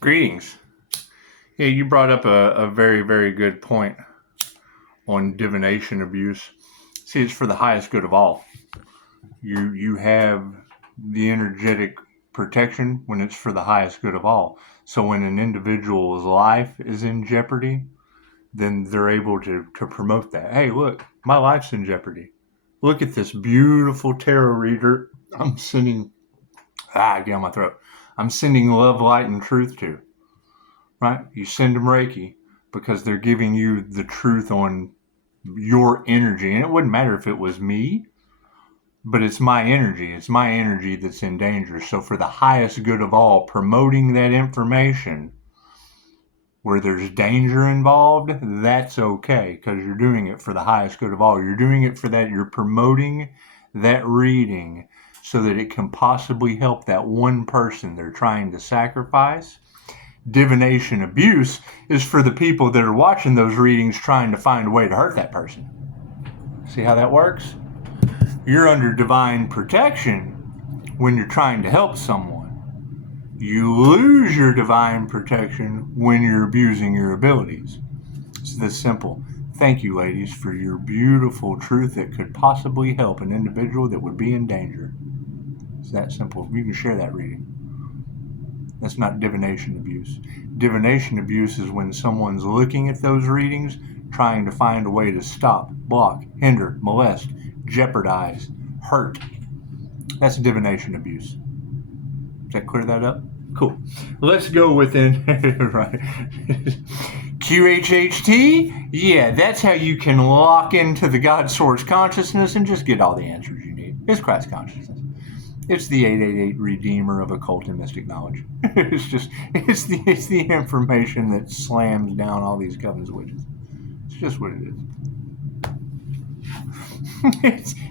Greetings. Yeah, you brought up a very, very good point on divination abuse. See, it's for the highest good of all. You have the energetic protection when it's for the highest good of all. So when an individual's life is in jeopardy, then they're able to promote that. Hey, look, my life's in jeopardy. Look at this beautiful tarot reader I'm sending, get on my throat. I'm sending love, light, and truth to. Right? You send them Reiki because they're giving you the truth on your energy. And it wouldn't matter if it was me, but it's my energy. It's my energy that's in danger. So for the highest good of all, promoting that information where there's danger involved, that's okay because you're doing it for the highest good of all. You're doing it for that. You're promoting that reading so that it can possibly help that one person they're trying to sacrifice. Divination abuse is for the people that are watching those readings trying to find a way to hurt that person. See how that works? You're under divine protection when you're trying to help someone. You lose your divine protection when you're abusing your abilities. It's this simple. Thank you, ladies, for your beautiful truth that could possibly help an individual that would be in danger. It's that simple. You can share that reading. That's not divination abuse. Divination abuse is when someone's looking at those readings, trying to find a way to stop, block, hinder, molest, jeopardize, hurt. That's divination abuse. Does that clear that up? Cool. Let's go within, right. QHHT? Yeah, that's how you can lock into the God Source consciousness and just get all the answers you need. It's Christ consciousness. It's the 888 Redeemer of occult and mystic knowledge. It's the information that slams down all these covens of witches. It's just what it is.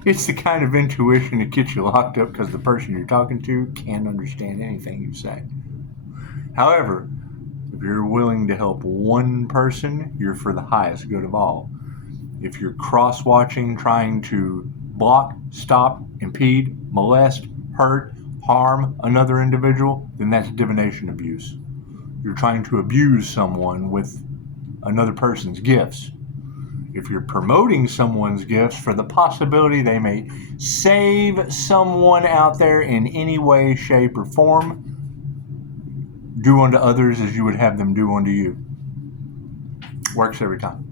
It's the kind of intuition that gets you locked up because the person you're talking to can't understand anything you say. However, if you're willing to help one person, you're for the highest good of all. If you're cross-watching, trying to block, stop, impede, molest, hurt, harm another individual, then that's divination abuse. You're trying to abuse someone with another person's gifts. If you're promoting someone's gifts for the possibility they may save someone out there in any way, shape, or form, do unto others as you would have them do unto you. Works every time.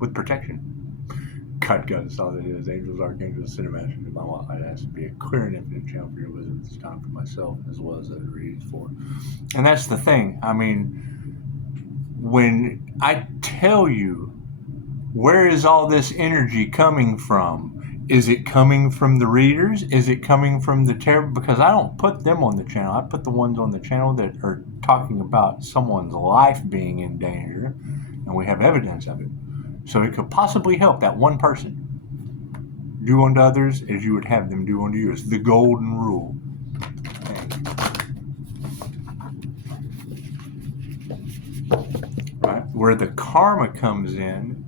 With protection. God saw that it is angels, archangels, cinemasters, and my life. I'd ask to be a clear and infinite channel for your wisdom at this time for myself as well as other readings for. And that's the thing. I mean, when I tell you, where is all this energy coming from? Is it coming from the readers? Is it coming from the tarot? Because I don't put them on the channel. I put the ones on the channel that are talking about someone's life being in danger, and we have evidence of it. So it could possibly help that one person. Do unto others as you would have them do unto you. It's the golden rule. Right? Where the karma comes in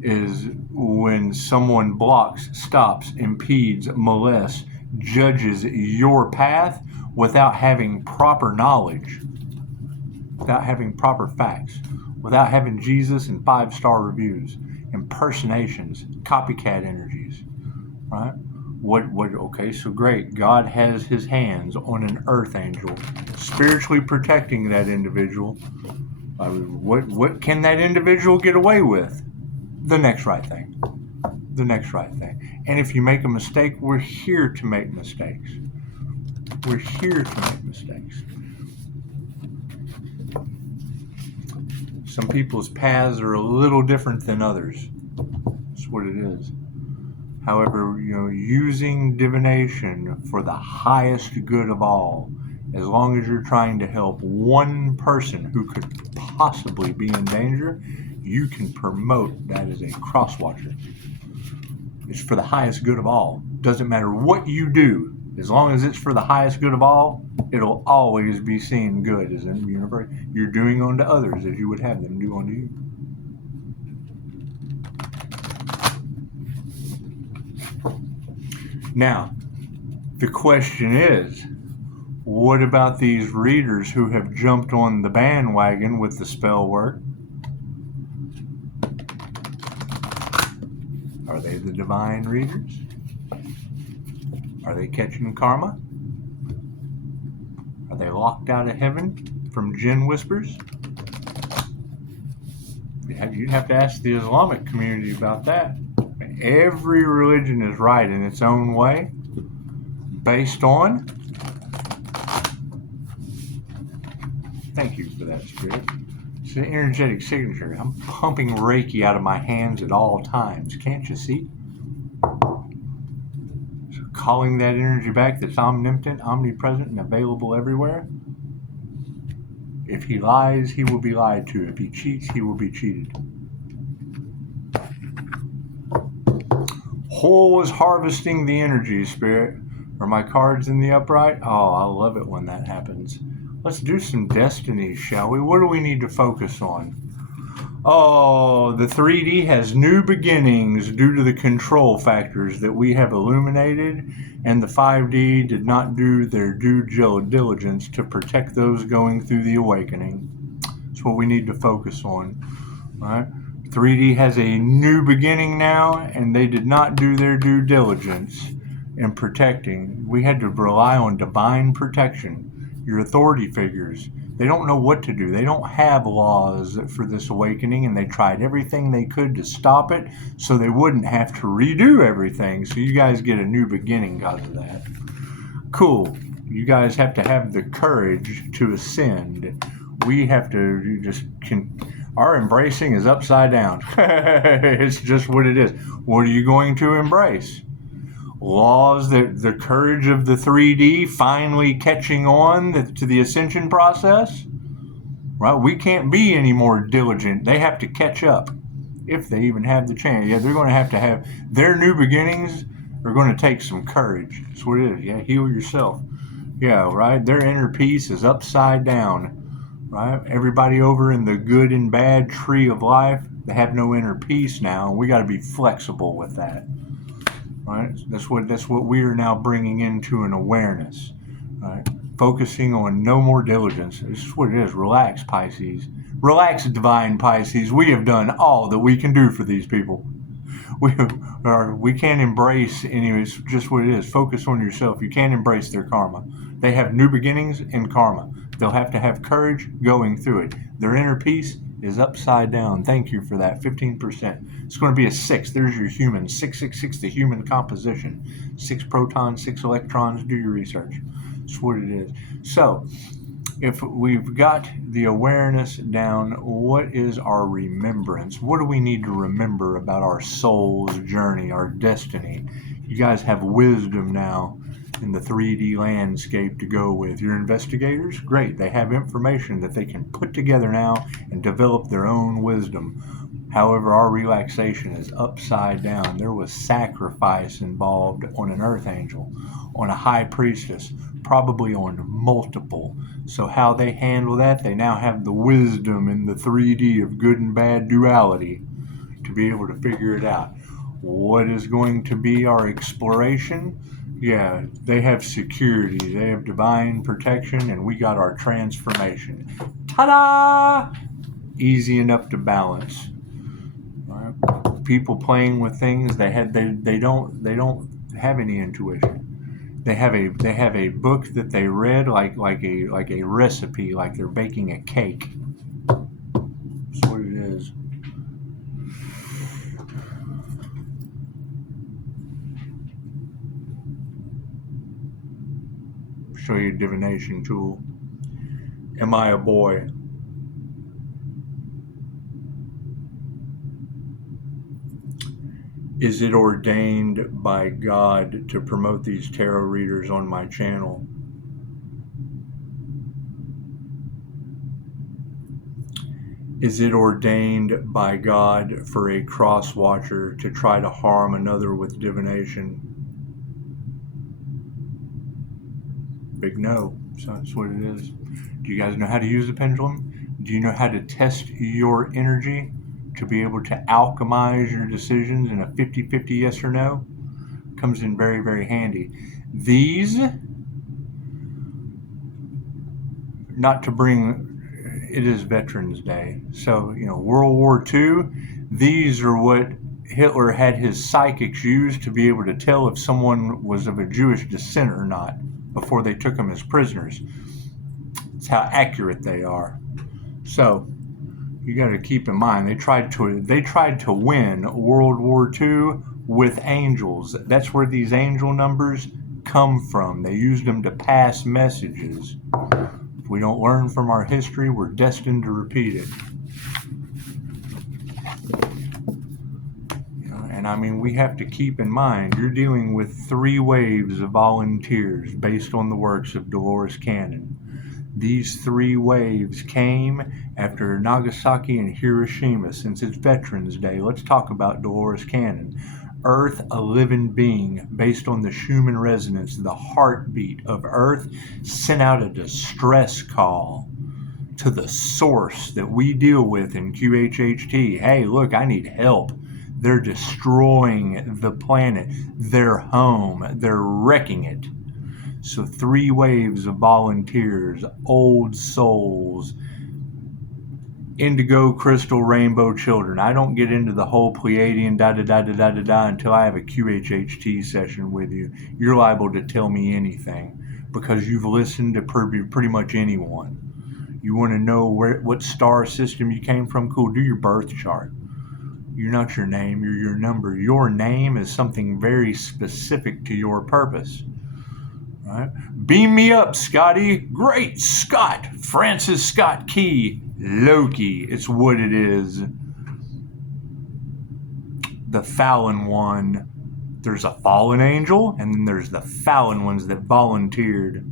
is when someone blocks, stops, impedes, molests, judges your path without having proper knowledge, without having proper facts, without having Jesus and 5-star reviews, impersonations, copycat energies, right? Okay, so great. God has his hands on an earth angel, spiritually protecting that individual. What can that individual get away with? The next right thing. The next right thing. And if you make a mistake, we're here to make mistakes. We're here to make mistakes. Some people's paths are a little different than others. That's what it is. However, using divination for the highest good of all, as long as you're trying to help one person who could possibly be in danger, you can promote that as a cross-watcher. It's for the highest good of all. Doesn't matter what you do. As long as it's for the highest good of all, it'll always be seen good as in the universe. You're doing unto others as you would have them do unto you. Now, the question is, What about these readers who have jumped on the bandwagon with the spell work? Are they the divine readers? Are they catching karma? Are they locked out of heaven from jinn whispers? You'd have to ask the Islamic community about that. Every religion is right in its own way, based on... Thank you for that, Spirit. It's an energetic signature. I'm pumping Reiki out of my hands at all times. Can't you see? So calling that energy back that's omnipotent, omnipresent, and available everywhere. If he lies, he will be lied to. If he cheats, he will be cheated. Whole is harvesting the energy, Spirit. Are my cards in the upright? Oh, I love it when that happens. Let's do some destinies, shall we? What do we need to focus on? Oh, the 3D has new beginnings due to the control factors that we have illuminated, and the 5D did not do their due diligence to protect those going through the awakening. That's what we need to focus on, right? 3D has a new beginning now, and they did not do their due diligence in protecting. We had to rely on divine protection. Your authority figures, they don't know what to do. They don't have laws for this awakening, and they tried everything they could to stop it so they wouldn't have to redo everything. So you guys get a new beginning because of that. Cool. You guys have to have the courage to ascend. We have to just... Our embracing is upside down. It's just what it is. What are you going to embrace? Laws, the courage of the 3D finally catching on to the ascension process? Right? We can't be any more diligent. They have to catch up, if they even have the chance. Yeah, they're going to have their new beginnings are going to take some courage. That's what it is. Yeah, heal yourself. Yeah, right? Their inner peace is upside down. Right? Everybody over in the good and bad tree of life, they have no inner peace now, and we got to be flexible with that. Right? That's what we are now bringing into an awareness. Right? Focusing on no more diligence. This is what it is. Relax, Pisces. Relax, divine Pisces. We have done all that we can do for these people. We can't embrace anyway. It's just what it is. Focus on yourself. You can't embrace their karma. They have new beginnings in karma. They'll have to have courage going through it. Their inner peace is upside down. Thank you for that. 15%. It's going to be a 6. There's your human. 666, the human composition. 6 protons, 6 electrons. Do your research. That's what it is. So, if we've got the awareness down, what is our remembrance? What do we need to remember about our soul's journey, our destiny? You guys have wisdom now in the 3D landscape to go with. Your investigators, great. They have information that they can put together now and develop their own wisdom. However, our relaxation is upside down. There was sacrifice involved on an earth angel, on a high priestess, probably on multiple. So how they handle that, they now have the wisdom in the 3D of good and bad duality to be able to figure it out. What is going to be our exploration? Yeah, they have security, they have divine protection, and we got our transformation. Ta-da! Easy enough to balance. Right? People playing with things, they don't have any intuition. They have a book that they read like a recipe, like they're baking a cake. That's what it is. Show you a divination tool. Am I a boy? Is it ordained by God to promote these tarot readers on my channel? Is it ordained by God for a cross-watcher to try to harm another with divination? Big no. So that's what it is. Do you guys know how to use the pendulum? Do you know how to test your energy to be able to alchemize your decisions in a 50-50 yes or no? Comes in very, very handy. These not to bring, it is Veterans Day. So, World War II, these are what Hitler had his psychics use to be able to tell if someone was of a Jewish descent or not before they took them as prisoners. It's how accurate they are. So, you got to keep in mind they tried to win World War II with angels. That's where these angel numbers come from. They used them to pass messages. If we don't learn from our history, we're destined to repeat it. And we have to keep in mind you're dealing with 3 waves of volunteers based on the works of Dolores Cannon. These 3 waves came after Nagasaki and Hiroshima. Since it's Veterans Day, let's talk about Dolores Cannon. Earth, a living being, based on the Schumann resonance, the heartbeat of Earth, sent out a distress call to the source that we deal with in QHHT. Hey, look, I need help. They're destroying the planet, their home, they're wrecking it. So 3 waves of volunteers, old souls, indigo, crystal, rainbow children. I don't get into the whole Pleiadian da-da-da-da-da-da-da until I have a QHHT session with you. You're liable to tell me anything because you've listened to pretty much anyone. You want to know what star system you came from? Cool, do your birth chart. You're not your name, you're your number. Your name is something very specific to your purpose. Right? Beam me up, Scotty. Great Scott. Francis Scott Key. Loki. It's what it is. The fallen one. There's a fallen angel, and then there's the fallen ones that volunteered.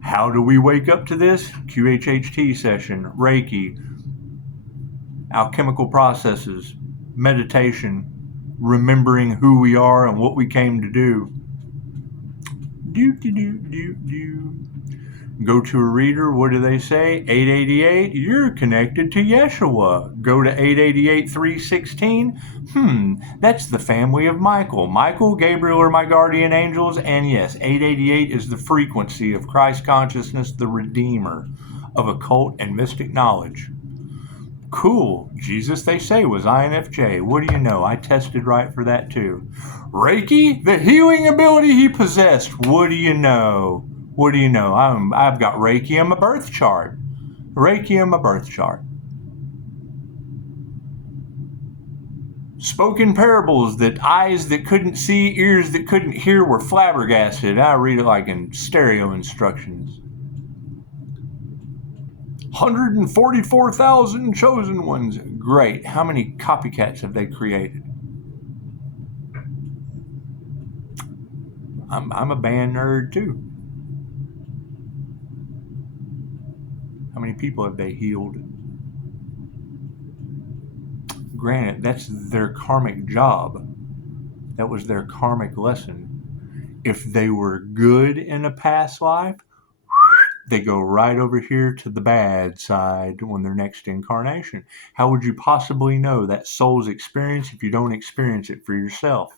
How do we wake up to this? QHHT session, Reiki, alchemical processes, meditation, remembering who we are and what we came to do. Go to a reader, what do they say? 888, you're connected to Yeshua. Go to 888-316, that's the family of Michael. Michael, Gabriel are my guardian angels, and yes, 888 is the frequency of Christ consciousness, the Redeemer of occult and mystic knowledge. Cool. Jesus, they say, was INFJ. What do you know? I tested right for that too. Reiki, the healing ability he possessed. What do you know? What do you know? I've got Reiki in my birth chart. Reiki in my birth chart. Spoken parables that eyes that couldn't see, ears that couldn't hear were flabbergasted. I read it like in stereo instructions. 144,000 chosen ones. Great. How many copycats have they created? I'm a band nerd too. How many people have they healed? Granted, that's their karmic job. That was their karmic lesson. If they were good in a past life, they go right over here to the bad side on their next incarnation. How would you possibly know that soul's experience if you don't experience it for yourself?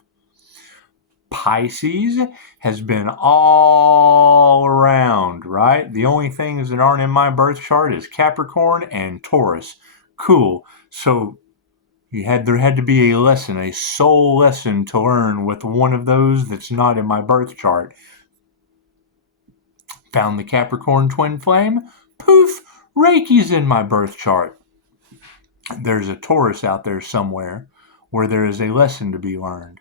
Pisces has been all around, right? The only things that aren't in my birth chart is Capricorn and Taurus. Cool. So there had to be a lesson, a soul lesson to learn with one of those that's not in my birth chart. Found the Capricorn twin flame. Poof, Reiki's in my birth chart. There's a Taurus out there somewhere where there is a lesson to be learned.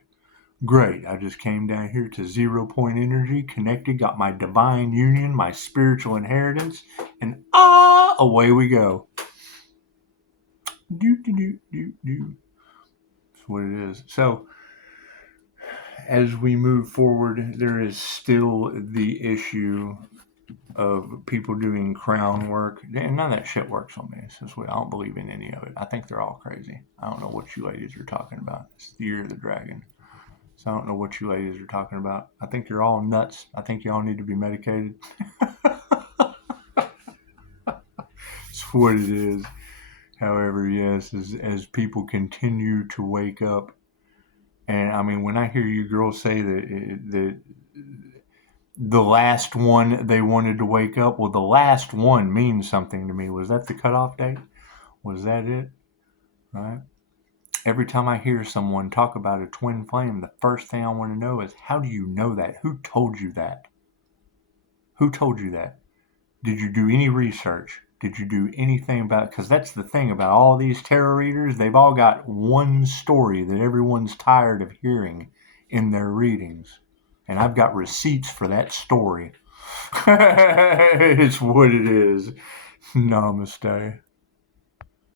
Great, I just came down here to 0 point energy, connected, got my divine union, my spiritual inheritance, and away we go. That's what it is. So, as we move forward, there is still the issue of people doing crown work. And none of that shit works on me. I don't believe in any of it. I think they're all crazy. I don't know what you ladies are talking about. It's the year of the dragon. So I don't know what you ladies are talking about. I think you're all nuts. I think you all need to be medicated. It's what it is. However, yes, as people continue to wake up, and I mean, when I hear you girls say that the last one they wanted to wake up. Well, the last one means something to me. Was that the cutoff date? Was that it? Right? Every time I hear someone talk about a twin flame, the first thing I want to know is, how do you know that? Who told you that? Who told you that? Did you do any research? Did you do anything about it? Because that's the thing about all these tarot readers. They've all got one story that everyone's tired of hearing in their readings. And I've got receipts for that story. It's what it is. Namaste.